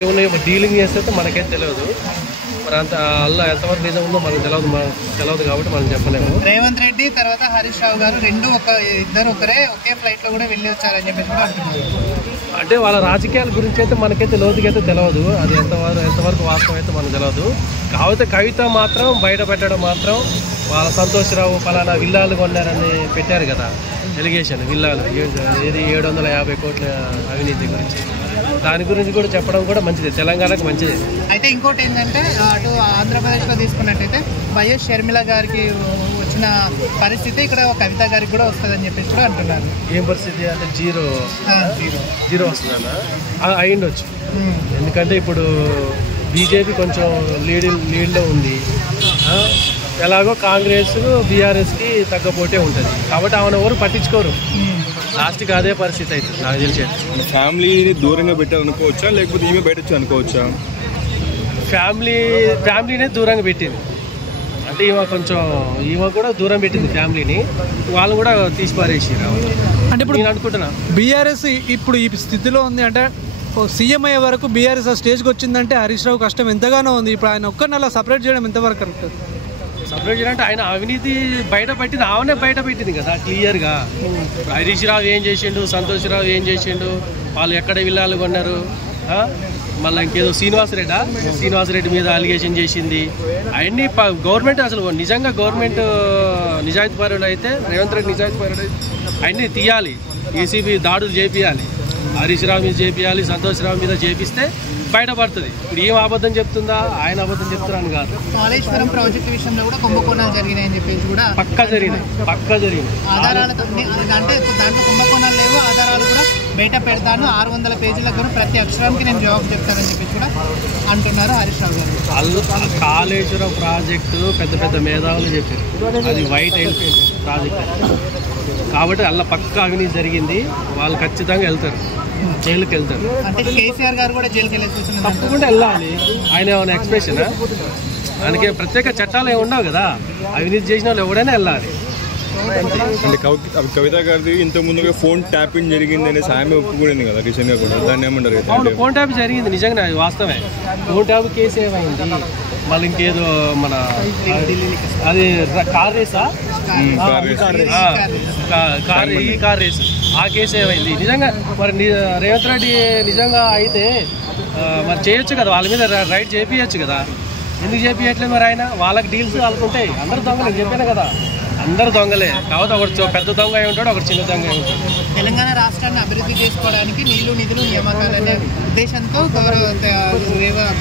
Dealing చేస్తే మనకేం తెలియదు. మరి అంత అల్ల ఎంతవరకు నిజం ఉందో మనకు తెలియదు కాబట్టి మనం చెప్పలేము. రేవంత్ రెడ్డి తర్వాత హరీష్ రావు గారు ఇద్దరు ఒకరే ఒకే ఫ్లైట్ లో కూడా వెళ్ళి వచ్చారని చెప్పేసి కూడా అంటున్నారు. అంటే వాళ్ళ రాజకీయాల గురించి అయితే మనకైతే లోతుకైతే తెలియదు. అది ఎంతవరకు వాస్తవం అయితే మనకు తెలియదు. కాకపోతే కవిత మాత్రం బయట పెట్టడం మాత్రం వాళ్ళ సంతోష్రావు ఫలానా విల్లాలు కొన్నారని పెట్టారు కదా ఎలిగేషన్. విల్లాలు 750 కోట్ల అవినీతి గురించి, దాని గురించి కూడా చెప్పడం కూడా మంచిది, తెలంగాణకు మంచిది. అయితే ఇంకోటి ఏంటంటే అటు ఆంధ్రప్రదేశ్లో తీసుకున్నట్టయితే వైఎస్ షర్మిల గారికి వచ్చిన పరిస్థితి ఇక్కడ కవిత గారికి కూడా వస్తుందని చెప్పేసి కూడా అంటున్నారు. ఏం పరిస్థితి అంటే జీరో వస్తుందన్న అయ్యిండొచ్చు. ఎందుకంటే ఇప్పుడు బీజేపీ కొంచెం లీడ్లో ఉంది. ఎలాగో కాంగ్రెస్ బీఆర్ఎస్కి తగ్గ పోటీ ఉంటుంది కాబట్టి ఆమెను ఎవరు పట్టించుకోరు. లాస్ట్కి అదే పరిస్థితి అవుతుంది నాకు తెలిసేది. ఫ్యామిలీని దూరంగా పెట్టాలనుకోవచ్చా లేకపోతే ఈమె బయటచ్చు అనుకోవచ్చా? ఫ్యామిలీనే దూరంగా పెట్టింది. అంటే ఈమె కూడా దూరం పెట్టింది ఫ్యామిలీని, వాళ్ళు కూడా తీసిపారేసి. అంటే ఇప్పుడు నేను అనుకుంటున్నా బీఆర్ఎస్ ఇప్పుడు ఈ స్థితిలో ఉంది. అంటే సీఎం అయ్యే వరకు బీఆర్ఎస్ ఆ స్టేజ్కి వచ్చిందంటే హరీష్ రావు కష్టం ఎంతగానో ఉంది. ఇప్పుడు ఆయన ఒక్కరిని అలా సపరేట్ చేయడం ఎంతవరకు కరెక్ట్? సపరేట్ చేయాలంటే ఆయన అవినీతి బయట పెట్టింది, ఆమెనే బయట పెట్టింది కదా క్లియర్గా. హరీష్ రావు ఏం చేసిండు, సంతోష్ రావు ఏం చేసిండు, వాళ్ళు ఎక్కడ విల్లాలు కొన్నారు, మళ్ళీ ఇంకేదో శ్రీనివాసరెడ్డి మీద అలిగేషన్ చేసింది. అవన్నీ గవర్నమెంట్ అసలు నిజంగా గవర్నమెంట్ నిజాయితీ పరుడు అయితే, రేవంత్ రెడ్డి నిజాయితీ పరుడు అయితే అవన్నీ తీయాలి. ఏసీబీ దాడులు చేపియాలి, హరీష్ రావు మీద చేపియాలి, సంతోష్ రావు మీద చేపిస్తే బయటపడుతుంది. ఇప్పుడు ఏం అబద్ధం చెప్తుందా, ఆయన అబద్ధం చెప్తున్నాను కాదు. కాళేశ్వరం ప్రాజెక్టు విషయంలో కూడా కుంభకోణాలు జరిగినాయని చెప్పేసి కూడా పక్కా జరిగినాయి ఆధారాలతో. అంటే దాంట్లో కుంభకోణాలు లేవు, ఆధారాలు కూడా బయట పెడతాను, 600 పేజీలకు ప్రతి అక్షరానికి నేను జవాబు చెప్తానని చెప్పేసి కూడా అంటున్నారు హరీష్ రావు గారు. కాళేశ్వరం ప్రాజెక్టు పెద్ద మేధావులు చెప్పారు, అది వైట్ ఎలిఫెంట్ ప్రాజెక్ట్ కాబట్టి అలా పక్కా అవినీతి జరిగింది. వాళ్ళు ఖచ్చితంగా వెళ్తారు, జైలుకి వెళ్తారు. అంటే కేసీఆర్ గారు కూడా జైలుకి వెళ్ళేసి తప్పకుండా వెళ్ళాలి. ఆయన ఏమైనా ఎక్స్ప్రెషన్, ఆయనకి ప్రత్యేక చట్టాలు ఏమి ఉండవు కదా. అవినీతి చేసిన వాళ్ళు ఎవడైనా వెళ్ళాలి. అంటే కవిత గారిది ఇంత ముందుగా ఫోన్ ట్యాపింగ్ జరిగింది అనే సాయం ఒప్పుకునేది కదా రీసెంట్ గా కూడా, దాన్ని ఏమంటారు? అవును, ఫోన్ ట్యాప్ జరిగింది నిజంగా, అది వాస్తవమే. ఫోన్ ట్యాప్ కేసు ఏమైంది, మళ్ళీ ఇంకేదో మన అది కార్ రేసా, కార్ రేసు, ఆ కేసు ఏమైంది నిజంగా. మరి రేవంత్ రెడ్డి నిజంగా అయితే మరి చేయొచ్చు కదా, వాళ్ళ మీద రైడ్ చేయించచ్చు కదా. ఎందుకు చేయించట్లేదు మరి? ఆయన వాళ్ళకి డీల్స్ వాళ్ళకుంటాయి. అందరు దొంగలు, నేను చెప్పాను కదా, అందరు దొంగలే. కాబట్టి ఒకటి పెద్ద దొంగ అయి ఉంటాడు, ఒకటి చిన్న దొంగ అయి ఉంటాడు. తెలంగాణ రాష్ట్రాన్ని అభివృద్ధి చేసుకోవడానికి నిధులు నియామకాలు అనే ఉద్దేశంతో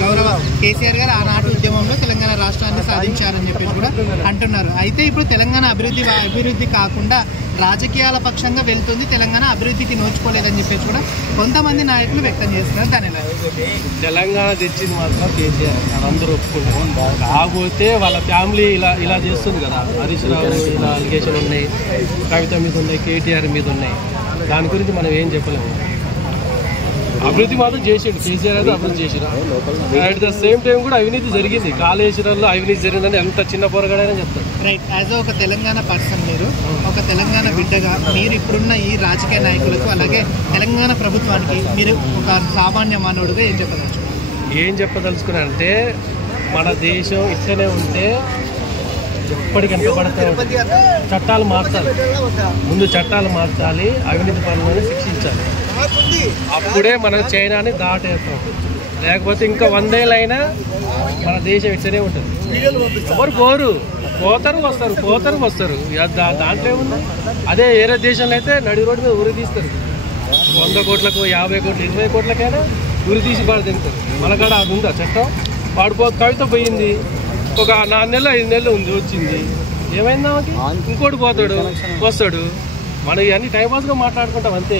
గౌరవ కేసీఆర్ గారు ఆనాటి ఉద్యమంలో తెలంగాణ రాష్ట్రాన్ని సాధించారని చెప్పేసి కూడా అంటున్నారు. అయితే ఇప్పుడు తెలంగాణ అభివృద్ధి కాకుండా రాజకీయాల పక్షంగా వెళ్తుంది, తెలంగాణ అభివృద్ధికి నోచుకోలేదని చెప్పేసి కూడా కొంతమంది నాయకులు వ్యక్తం చేస్తున్నారు. దాని తెలంగాణ తెచ్చింది మాత్రం కేసీఆర్, అందరూ ఒప్పుకుంటారు. కాకపోతే వాళ్ళ ఫ్యామిలీ ఇలా చేస్తుంది కదా. హరీష్ రావు మీద అలిగేషన్ ఉన్నాయి, కవిత మీద ఉన్నాయి, కేటీఆర్ మీద ఉన్నాయి. దాని గురించి మనం ఏం చెప్పలేము. అభివృద్ధి మాత్రం చేసాడు కేసీఆర్, అయితే అభివృద్ధి చేసాడు. అట్ ద సేమ్ టైం కూడా అవినీతి జరిగింది. కాళేశ్వరంలో అవినీతి జరిగిందని ఎంత చిన్న పొరగాడైనా చెప్తారు. రైట్. యాజ్ ఒక తెలంగాణ పర్సన్, మీరు ఒక తెలంగాణ బిడ్డగా మీరు ఇప్పుడున్న ఈ రాజకీయ నాయకులకు అలాగే తెలంగాణ ప్రభుత్వానికి మీరు ఒక సామాన్య మానవుడిగా ఏం చెప్పదలుచుకున్నారంటే, మన దేశం ఇట్లనే ఉంటే ఎప్పటికి వెనకబడతాయి. చట్టాలు మార్చాలి, ముందు చట్టాలు మార్చాలి, అవినీతి పనులను శిక్షించాలి. అప్పుడే మనం చైనాని దాటేస్తాం. లేకపోతే ఇంకా 100 ఏళ్ళైనా మన దేశం ఇట్లనే ఉంటుంది. ఎవరు పోతారు వస్తారు. దాంట్లో ఏముంది? అదే వేరే దేశంలో అయితే నడి రోడ్డు మీద ఉరి తీస్తారు. 100 కోట్లకు 50 కోట్లు 20 కోట్లకైనా ఉరి తీసి బాగా తింటారు. మన కాడ అది ఉందా చట్టం? కవిత పోయింది, ఒక 4 నెలలు 5 నెలలు ఉంది, వచ్చింది, ఏమైందా? ఇంకోటి వస్తాడు. మనం ఇవన్నీ టైంపాస్గా మాట్లాడుకుంటాం అంతే.